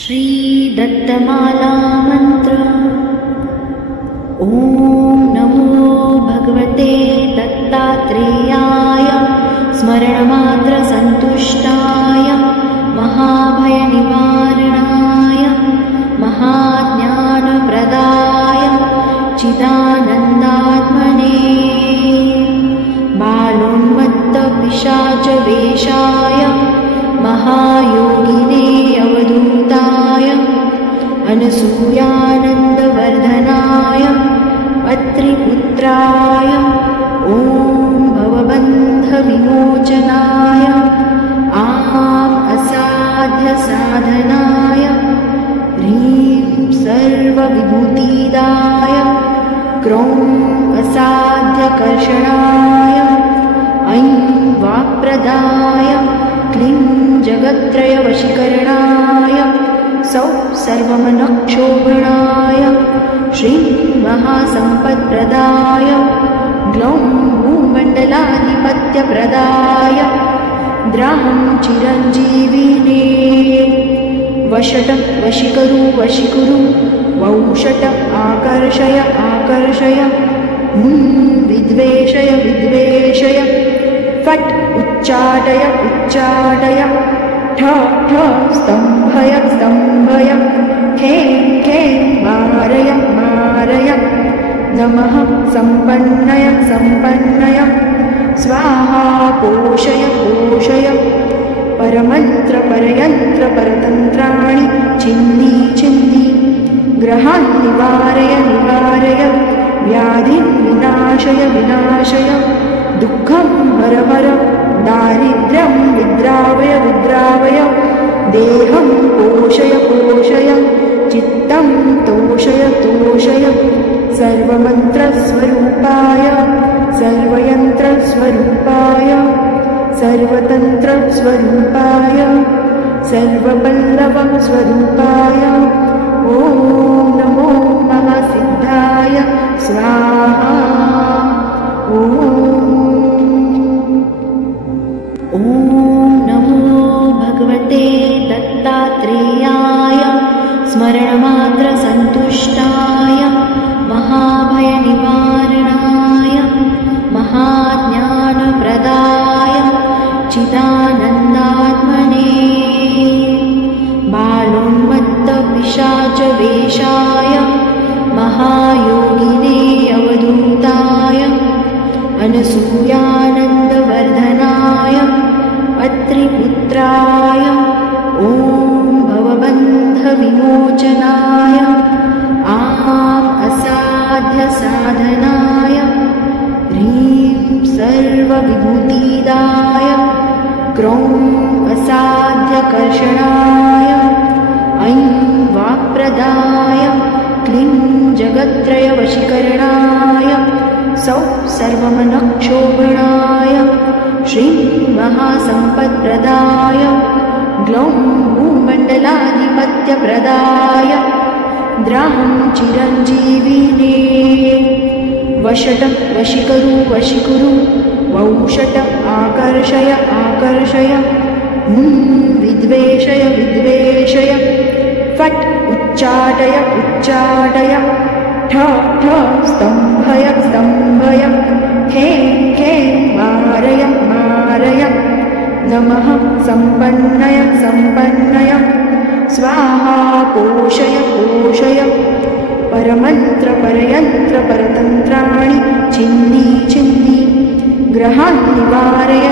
श्री दत्तमाला मंत्र। ओम नमो भगवते दत्तात्रेयाय स्मरणमात्र संतुष्टाय महाभय निवारणाय महाज्ञानप्रदाय चिदानन्दात्मने बालोन्मत्त पिशाच वेशाय महायोगिने अवधूताय अनसूयानन्दवर्धनाय अत्रिपुत्राय ॐ भवबन्धविमोचनाय आम् असाध्यसाधनाय ह्रीं सर्वविभूतिदाय क्रौं असाध्यकर्षणाय ऐं वाक्प्रदाय क्लीं जगत्त्रयवशीकरणाय सौः सर्वमनक्षोभणाय श्रीं महासम्पत्प्रदाय ग्लौं भूमण्डलाधिपत्यप्रदाय द्रां चिरञ्जीविने वषटं वशीकुरु वौषट आकर्षय विद्वेषय फट् उच्चाटय ठ स्तम्भय खें मारय नमः सम्पन्नय स्वाहा पोषय परमन्त्र परयन्त्र परतन्त्राणि छिन्दी ग्रहान् निवारय व्याधिं विनाशय दुःखं हर दारिद्र्यं विद्रावय देहं पोषय चित्तं तोषय सर्वमन्त्रस्वरूपाय सर्वयन्त्रस्वरूपाय सर्वतन्त्रस्वरूपाय सर्वपल्लवस्वरूपाय ॐ नमो महासिद्धाय स्वाहा। ॐ नमो भगवते दत्तात्रेयाय स्मरणमात्र संतुष्टाय महाभय निवारणाय महाज्ञानप्रदाय चिदानन्दात्मने बालोन्मत्त पिशाच वेशाय महायोगिने अवधूताय अनसूयानन्दवर्धनाय अत्रिपुत्राय ॐ भवबन्धविमोचनाय आम् असाध्यसाधनाय ह्रीं सर्वविभूतिदाय क्रौं असाध्यकर्षणाय ऐं वाक्प्रदाय क्लीं जगत्त्रयवशीकरणाय सौः सर्वमनक्षोभणाय श्रीं महासम्पत्प्रदाय ग्लौं भूमण्डलाधिपत्यप्रदाय द्रां चिरञ्जीविने वषटं वशीकुरु वौषट आकर्षय विद्वेषय फट् उच्चाटय ठ स्तम्भय खें मारय नमः सम्पन्नय स्वाहा पोषय परमन्त्र परयन्त्र परतन्त्राणि छिन्दी ग्रहान् निवारय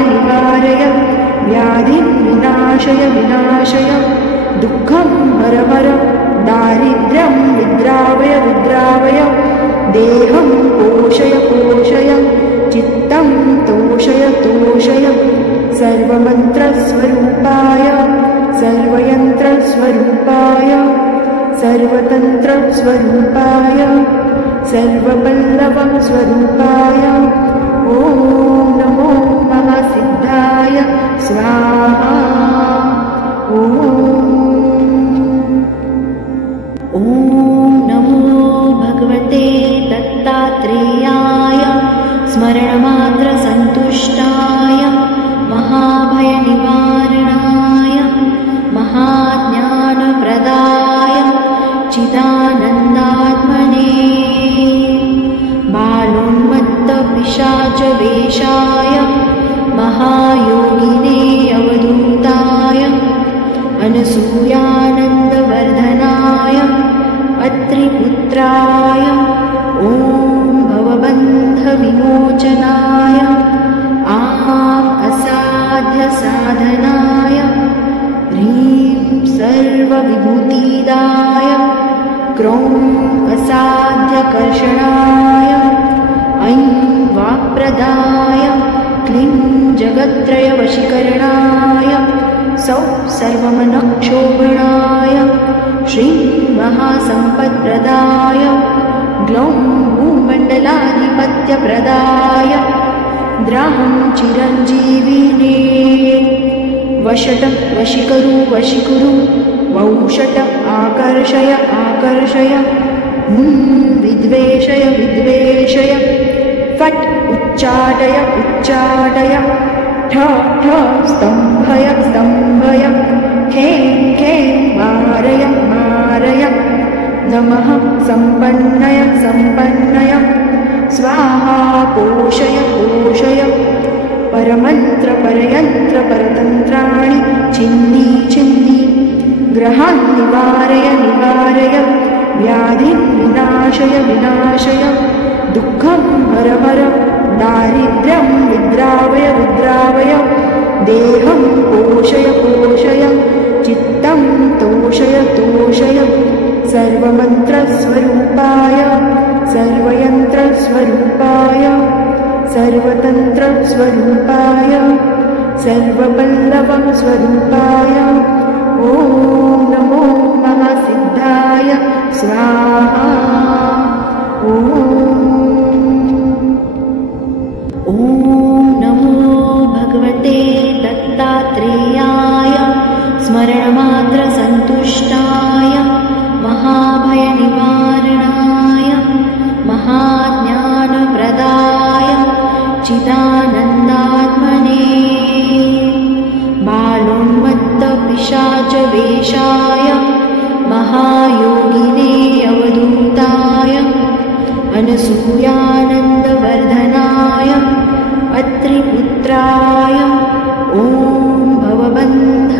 व्याधिं विनाशय दुःखं हर दारिद्र्यं विद्रावय देहं पोषय चित्तं तोषय सर्वमन्त्रस्वरूपाय सर्वयन्त्रस्वरूपाय सर्वतन्त्रस्वरूपाय सर्वपल्लवस्वरूपाय ॐ नमो महासिद्धाय स्वाहा। ॐ नमो भगवते दत्तात्रेयाय स्मरणमात्र संतुष्टाय महाभय निवारणाय महाज्ञानप्रदाय साध्यसाधनाय महायोगिने अवधूताय अनसूयानन्दवर्धनाय अत्रिपुत्राय ॐ भवबन्धविमोचनाय असाध्यसाधनाय ह्रीं सर्वविभूतिदाय क्रौं असाध्यकर्षणाय ऐं वाक्प्रदाय क्लीं जगत्त्रयवशीकरणाय सौः सर्वमनक्षोभणाय श्रीं महासम्पत्प्रदाय ग्लौं भूमण्डलाधिपत्यप्रदाय द्राहं चिरञ्जीविने वषट वशीकुरु वौषट आकर्षय विद्वेषय फट् उच्चाटय ठ स्तम्भय खें मारय नमः सम्पन्नय स्वाहा पोषय परमन्त्र परतन्त्राणि छिन्दी ग्रहान् निवारय व्याधिं विनाशय दुःखं हर दारिद्र्यं विद्रावय देहं पोषय चित्तं तोषय सर्वमन्त्रस्वरूपाय सर्वयन्त्रस्वरूपाय सर्वतन्त्रस्वरूपाय सर्वपल्लवस्वरूपाय ॐ नमो महासिद्धाय स्वाहा ॐ नमो भगवते दत्तात्रेयाय स्मरणमात्रसन्तुष्टाय महाभयनिवारणाय महाज्ञानप्रदाय चिदानन्दात्मने बालोन्मत्तपिशाचवेषाय महायोगिने अवधूताय अनसूयानन्दवर्धनाय अत्रिपुत्राय ॐ भवबन्धविमोचनाय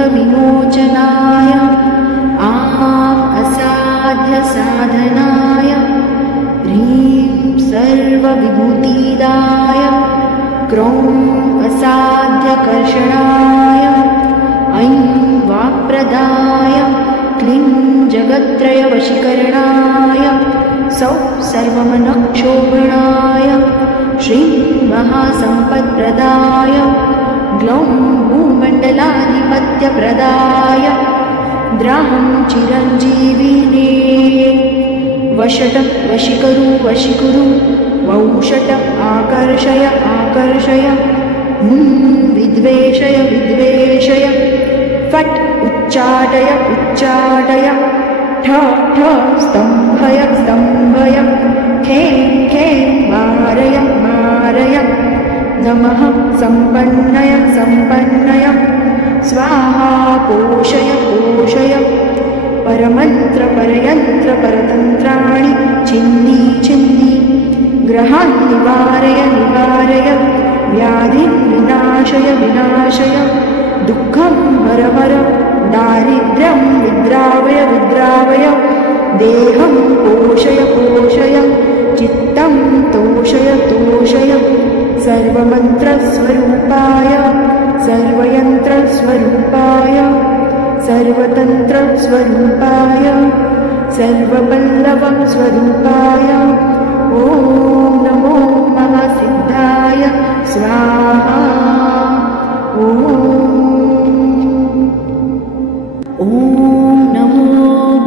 असाध्यसाधनाय ह्रीं सर्वविभूतिदाय क्रौं असाध्यकर्षणाय ऐं वाक्प्रदाय क्लीं जगत्त्रयवशीकरणाय सौः सर्वमनक्षोभणाय श्रीं महासम्पत्प्रदाय ग्लौं भूमण्डलाधिपत्यप्रदाय द्राहं चिरञ्जीविने वषट वशीकुरु वौषट आकर्षय विद्वेषय फट् उच्चाटय ठ स्तम्भय खें मारय नमः सम्पन्नय स्वाहा पोषय परमन्त्र परतन्त्राणि छिन्दी ग्रहान् निवारय व्याधिं विनाशय दुःखं हर दारिद्र्यं विद्रावय देहं पोषय चित्तं तोषय सर्वमन्त्रस्वरूपाय सर्वयन्त्रस्वरूपाय सर्वतन्त्रस्वरूपाय सर्वपल्लवस्वरूपाय ॐ नमो महासिद्धाय स्वाहा ॐ नमो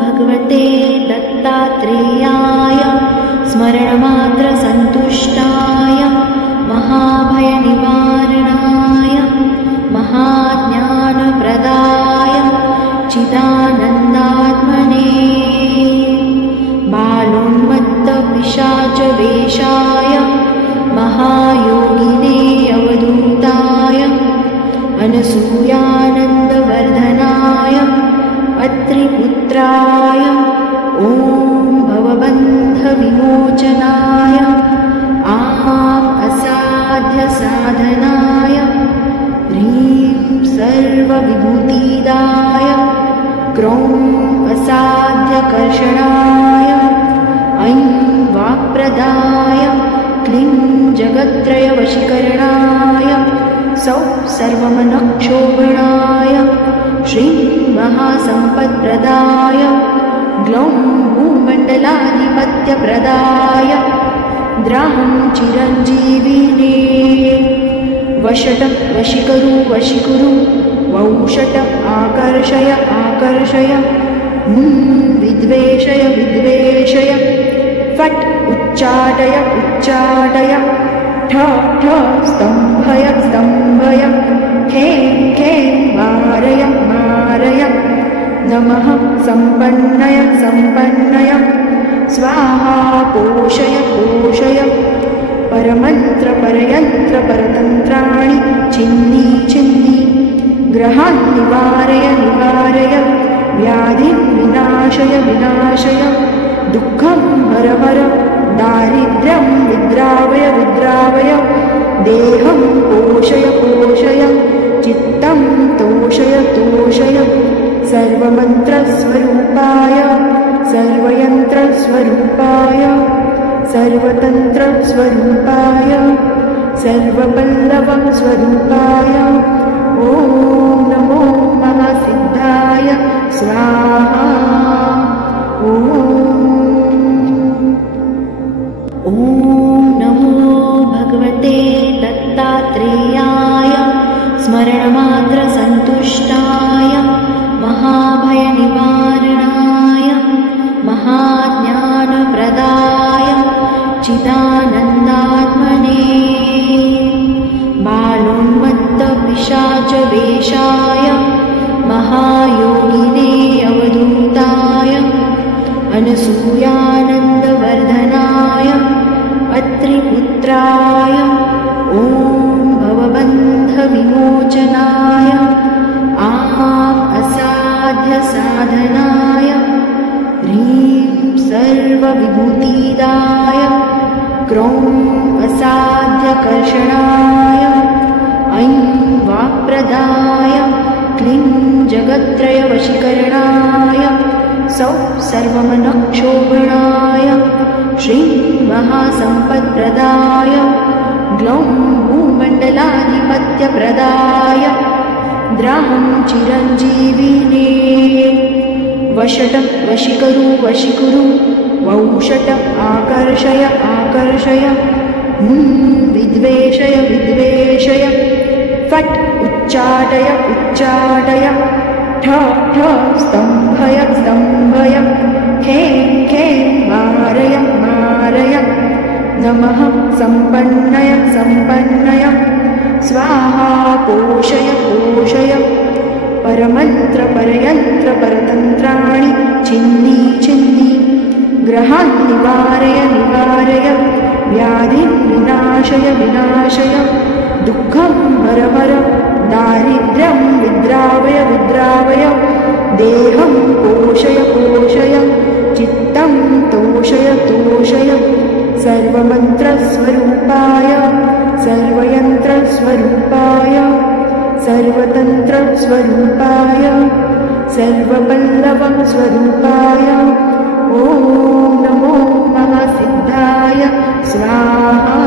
भगवते दत्तात्रेयाय स्मरणमात्रसन्तुष्टाय महाभयनिवारणाय महाज्ञानप्रदाय चिदानन्दात्मने बालोन्मत्तपिशाचवेषाय महायोगिने अवधूताय अनसूयानन्दवर्धनाय अत्रिपुत्राय ॐ भवबन्धविमोचनाय असाध्यसाधनाय असाध्यसाधनाय ह्रीं सर्वविभूतिदाय क्रौं असाध्यकर्षणाय ऐं वाक्प्रदाय क्लीं जगत्त्रयवशीकरणाय सौः सर्वमनक्षोभणाय श्रीं महासम्पत्प्रदाय ग्लौं भूमण्डलाधिपत्यप्रदाय द्रां चिरञ्जीविने वषटं वशीकुरु वौषट आकर्षय विद्वेषय फट् उच्चाटय ठ स्तम्भय खें मारय नमः सम्पन्नय स्वाहा पोषय परमन्त्र परयन्त्र परतन्त्राणि छिन्नि ग्रहान् निवारय व्याधिं विनाशय दुःखं हर दारिद्र्यं विद्रावय देहं पोषय चित्तं तोषय सर्वमन्त्रस्वरूपाय सर्वयन्त्रस्वरूपाय सर्वतन्त्रस्वरूपाय सर्वपल्लवस्वरूपाय ॐ नमो महासिद्धाय स्वाहा। ॐ नमो भगवते दत्तात्रेयाय स्मरणमात्रसन्तुष्टाय महाभयनिवारणाय महाज्ञानप्रदाय चिदानन्दात्मने बालोन्मत्तपिशाचवेषाय महायोगिने अवधूताय अनसूयानन्दवर्धनाय अत्रिपुत्राय ॐ भवबन्धविमोचनाय असाध्यसाधनाय ह्रीं सर्वविभूतिदाय क्रौं असाध्यकर्षणाय ऐं वाक्प्रदाय क्लीं जगत्त्रयवशीकरणाय सौः सर्वमनक्षोभणाय श्रीं महासम्पत्प्रदाय ग्लौं भूमण्डलाधिपत्यप्रदाय द्रां चिरञ्जीविने वषटं वशीकुरु वौषट आकर्षय विद्वेषय फट् उच्चाटय ठ स्तम्भय खें मारय नमः सम्पन्नय स्वाहा पोषय परमन्त्र परयन्त्र परतन्त्राणि छिन्नि ग्रहान् निवारय व्याधिं विनाशय दुःखं हर दारिद्र्यं विद्रावय देहं पोषय चित्तं तोषय सर्वमन्त्रस्वरूपाय सर्वयन्त्रस्वरूपाय सर्वतन्त्रस्वरूपाय सर्वपल्लवस्वरूपाय ॐ नमो महासिद्धाय स्वाहा।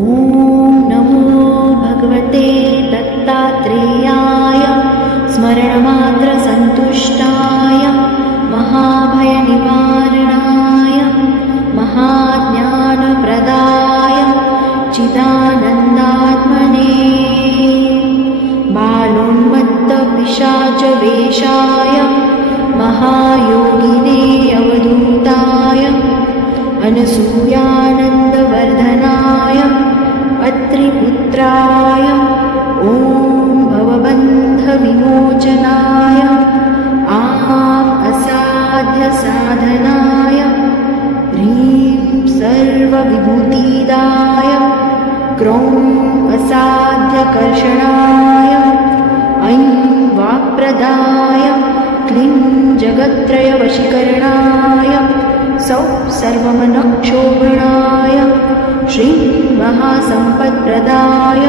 ॐ नमो भगवते दत्तात्रेयाय स्मरणमात्रसन्तुष्टाय महाभयनिवारणाय महाज्ञानप्रदाय चिदानन्दात्मने बालोन्मत्तपिशाचवेषाय महायोगिने अवधूताय अनसूयानन्दवर्धनाय अत्रिपुत्राय ॐ भवबन्धविमोचनाय असाध्यसाधनाय ह्रीं सर्वविभूतिदाय क्रौं असाध्यकर्षणाय ऐं वाक्प्रदाय क्लीं जगत्त्रयवशीकरणाय सौ सर्वमनक्षोभणाय श्रीमहासम्पत्प्रदाय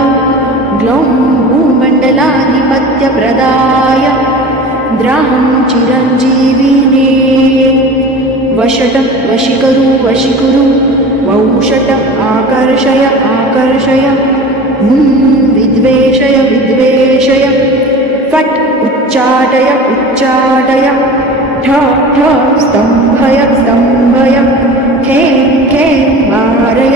ग्लौं भूमण्डलाधिपत्यप्रदाय द्राहं चिरञ्जीविने वषटं वशीकुरु वौषट आकर्षय विद्वेषय फट् उच्चाटय ठ स्तम्भय खे मारय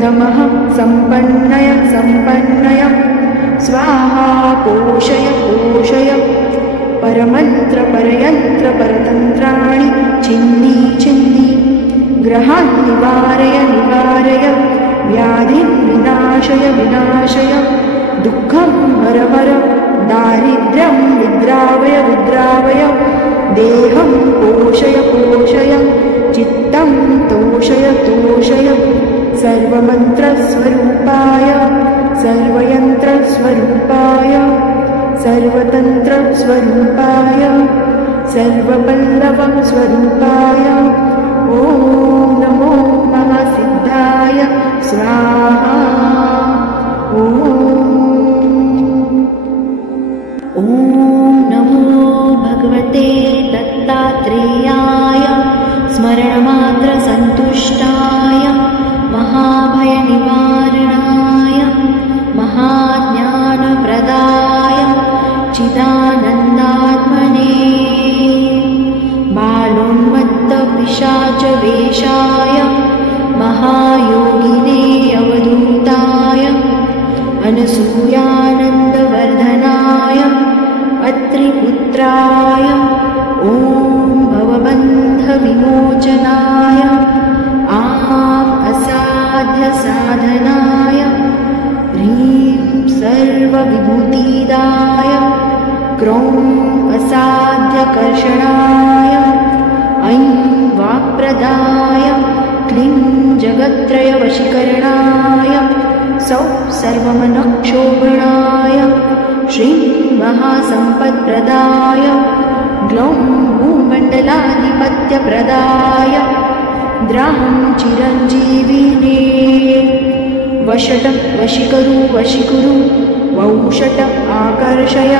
नमः सम्पन्नय स्वाहा पोषय परमन्त्र परतन्त्राणि छिन्नि ग्रहान् निवारय व्याधिं विनाशय दुःखं हर दारिद्र्यं विद्रावय देहं पोषय चित्तं तोषय सर्वमन्त्रस्वरूपाय सर्वयन्त्रस्वरूपाय सर्वतन्त्रस्वरूपाय सर्वपल्लवस्वरूपाय ॐ नमो महासिद्धाय स्वाहा। ॐ नमो भगवते दत्तात्रेयाय स्मरणमात्रसन्तुष्टाय महाभयनिवारणाय महाज्ञानप्रदाय चिदानन्दात्मने बालोन्मत्तपिशाचवेषाय महायोगिने अवधूताय अनसूयानन्दवर्धनाय अत्रिपुत्राय ॐ भवबन्धविमोचनाय असाध्यसाधनाय ह्रीं सर्वविभूतिदाय क्रौं असाध्यकर्षणाय ऐं वाक्प्रदाय क्लीं जगत्त्रयवशीकरणाय सौ सर्वमनक्षोभणाय श्रीमहासम्पत्प्रदाय ग्लौं भूमण्डलाधिपत्यप्रदाय द्राहं चिरञ्जीविने वषटं वशीकुरु वौषट आकर्षय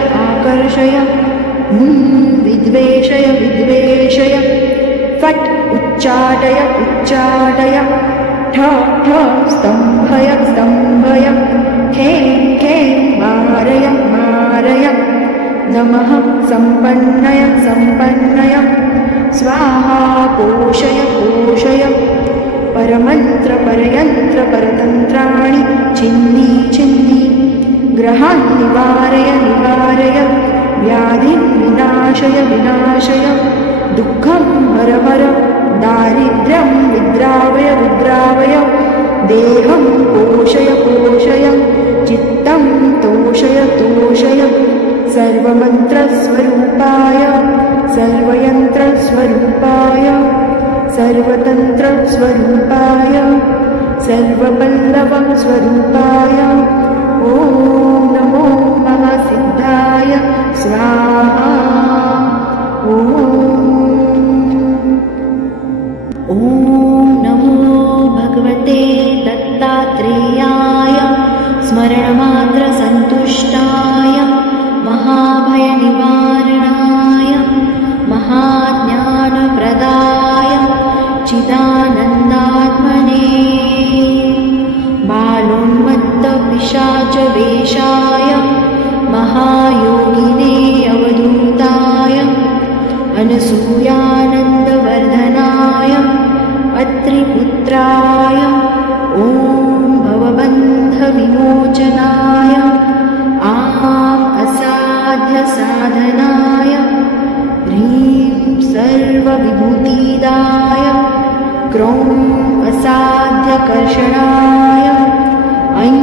विद्वेषय फट् उच्चाटय ठ स्तम्भय खे मारय नमः सम्पन्नय स्वाहा पोषय परमन्त्र परतन्त्राणि छिन्नि ग्रहान् निवारय व्याधिं विनाशय दुःखं हर दारिद्र्यं विद्रावय देहं पोषय चित्तं तोषय सर्वमन्त्रस्वरूपाय सर्वयन्त्रस्वरूपाय सर्वतन्त्रस्वरूपाय सर्वपल्लवस्वरूपाय ॐ नमो महासिद्धाय स्वाहा। ॐ नमो भगवते दत्तात्रेयाय स्मरणमात्रसन्तुष्टाय महाभयनिवारणाय महाज्ञानप्रदाय चिदानन्दात्मने बालोन्मत्तपिशाचवेषाय महायोगिने अवधूताय अनसूयानन्दवर्धनाय अत्रिपुत्राय ॐ भवबन्धविमोचनाय असाध्यसाधनाय ह्रीं सर्वविभूतिदाय क्रौं असाध्यकर्षणाय ऐं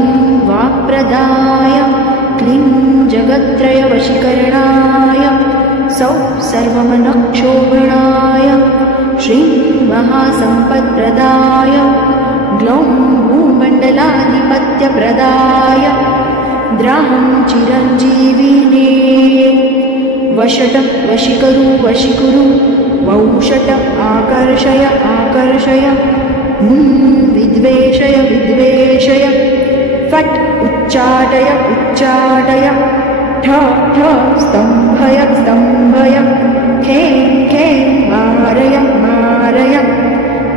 वाक्प्रदाय क्लीं जगत्त्रयवशीकरणाय सौ सर्वमनक्षोभणाय श्रीमहासम्पत्प्रदाय ग्लौं भूमण्डलाधिपत्यप्रदाय द्राहं चिरञ्जीविने वषटं वशीकुरु वौषट आकर्षय आकर्षय विद्वेषय विद्वेषय फट् उच्चाटय उच्चाटय ठ ठ स्तम्भय स्तम्भय खे खे मारय मारय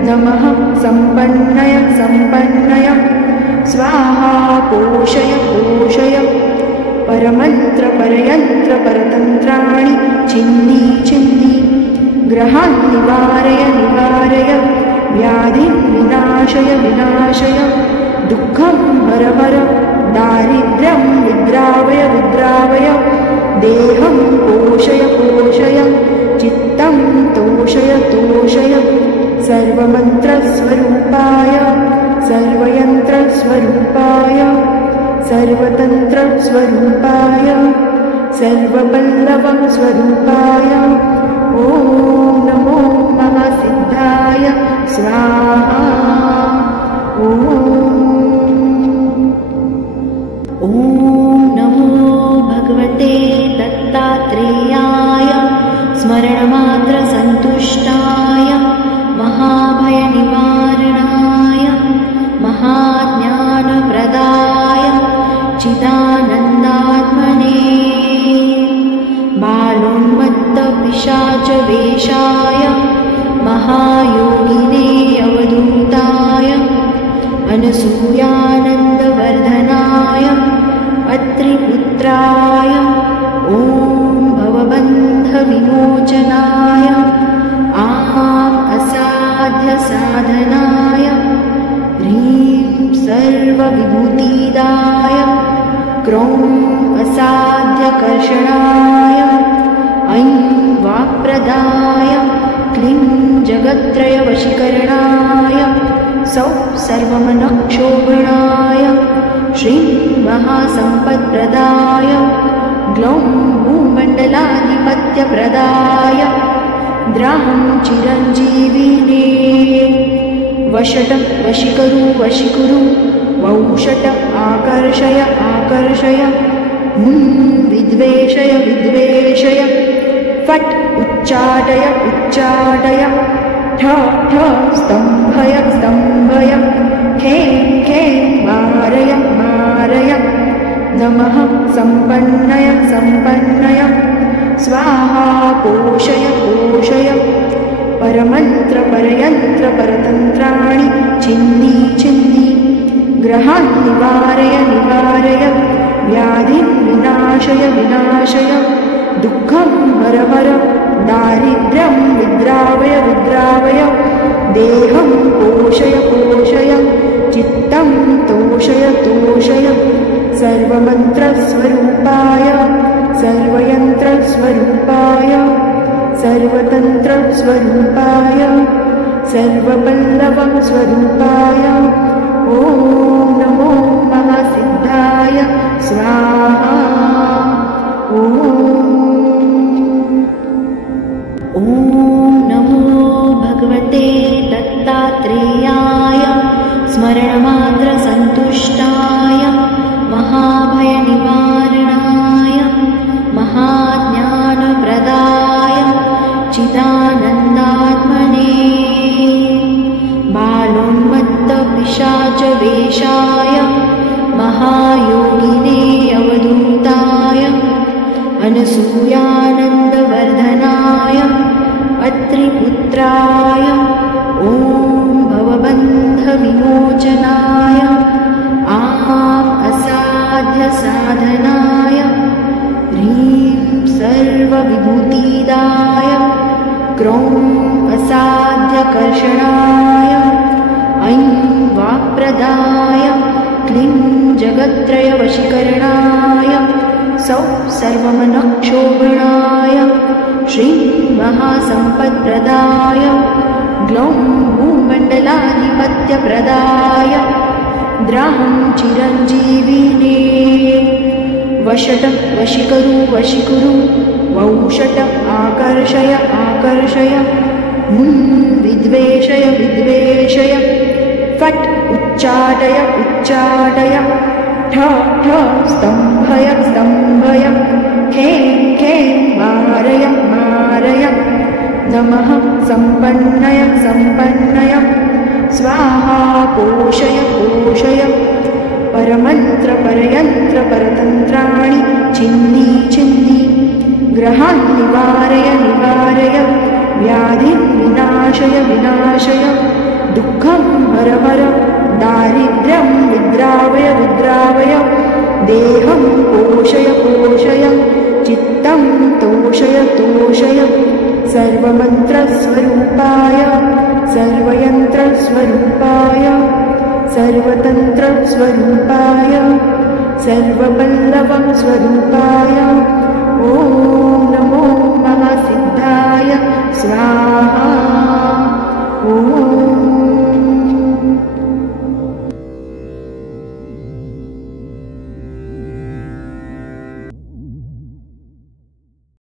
नमः सम्पन्नय सम्पन्नय स्वाहा पोषय पोषय परमन्त्र परयन्त्र परतन्त्राणि छिन्दी छिन्दी ग्रहान् निवारय निवारय व्याधिं विनाशय विनाशय दुःखं हर हर दारिद्र्यं विद्रावय विद्रावय देहं पोषय पोषय चित्तं तोषय तोषय सर्वमन्त्रस्वरूपाय सर्वयन्त्रस्वरूपाय सर्वतन्त्रस्वरूपाय सर्वपल्लवस्वरूपाय ॐ नमो महासिद्धाय स्वाहा ॐ नमो भगवते दत्तात्रेयाय स्मरणमात्रसन्तुष्टाय महाभयनिवारणाय महाज्ञानप्रदाय चिदानन्दात्मने बालोन्मत्तपिशाचवेषाय महायोगिने अवधूताय अनसूयानन्दवर्धनाय अत्रिपुत्राय ॐ भवबन्धविमोचनाय असाध्यसाधनाय ह्रीं सर्वविभूतिदाय क्रौं असाध्यकर्षणाय ऐं वाक्प्रदाय क्लीं जगत्त्रयवशीकरणाय सौः सर्वमनक्षोभणाय श्रीं महासम्पत्प्रदाय ग्लौं भूमण्डलाधिपत्यप्रदाय द्रां चिरञ्जीविने वषट वशीकरु वशीकुरु वौषट आकर्षय आकर्षय विद्वेषय विद्वेषय फट् उच्चाटय उच्चाटय ठ ठ स्तम्भय स्तम्भय खे खे मारय मारय नमः सम्पन्नय सम्पन्नय स्वाहा पोषय पोषय परमन्त्र परयन्त्र परतन्त्राणि छिन्दी छिन्दी ग्रहान् निवारय निवारय व्याधिं विनाशय विनाशय दुःखं हर हर दारिद्र्यं विद्रावय विद्रावय देहं पोषय पोषय चित्तं तोषय तोषय सर्वमन्त्रस्वरूपाय सर्वयन्त्रस्वरूपाय सर्वतन्त्रस्वरूपाय सर्वपल्लवस्वरूपाय ॐ नमो महासिद्धाय स्वाहा ॐ नमो भगवते दत्तात्रेयाय स्मरणमात्रसन्तुष्टाय महाभयनिवारणाय महाज्ञानप्रदाय चिदानन्दात्मने बालोन्मत्तपिशाचवेषाय महायोगिने अवधूताय अनसूयानन्दवर्धनाय अत्रिपुत्राय ॐ भवबन्धविमोचनाय असाध्यसाधनाय ह्रीं सर्वविभूतिदाय क्रौं असाध्यकर्षणाय ऐं वाक्प्रदाय क्लीं जगत्त्रयवशीकरणाय सौः सर्वमनक्षोभणाय श्रीं महासम्पत्प्रदाय ग्लौं भूमण्डलाधिपत्यप्रदाय द्रां चिरञ्जीविने वषट वशीकरु वशीकुरु वौषट आकर्षय आकर्षय विद्वेषय विद्वेषय फट् उच्चाटय उच्चाटय ठ ठ स्तम्भय स्तम्भय खे खे मारय मारय नमः सम्पन्नय सम्पन्नय स्वाहा पोषय पोषय परमन्त्र परयन्त्र परतन्त्राणि छिन्नि छिन्नि ग्रहान् निवारय निवारय व्याधिं विनाशय विनाशय दुःखं हर हर दारिद्र्यं विद्रावय विद्रावय देहं पोषय पोषय चित्तं तोषय तोषय सर्वमन्त्रस्वरूपाय सर्वयन्त्रस्वरूपाय सर्वतन्त्रस्वरूपाय सर्वपल्लवस्वरूपाय